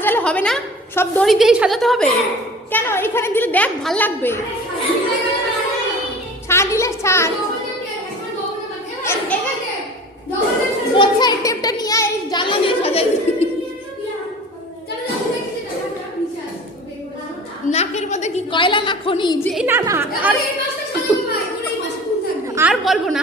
সাজালে হবে না? সব দড়ি দিয়েই সাজাতে হবে? কেন? এখানে দিলে দেখ ভালো লাগবে। ছাড় দিলে ছাড়। টেপটা নিয়ে এই জানলা দিয়ে সাজাই নাকের মধ্যে কি কয়লা না খনিজ এই না না আর আর বলব না।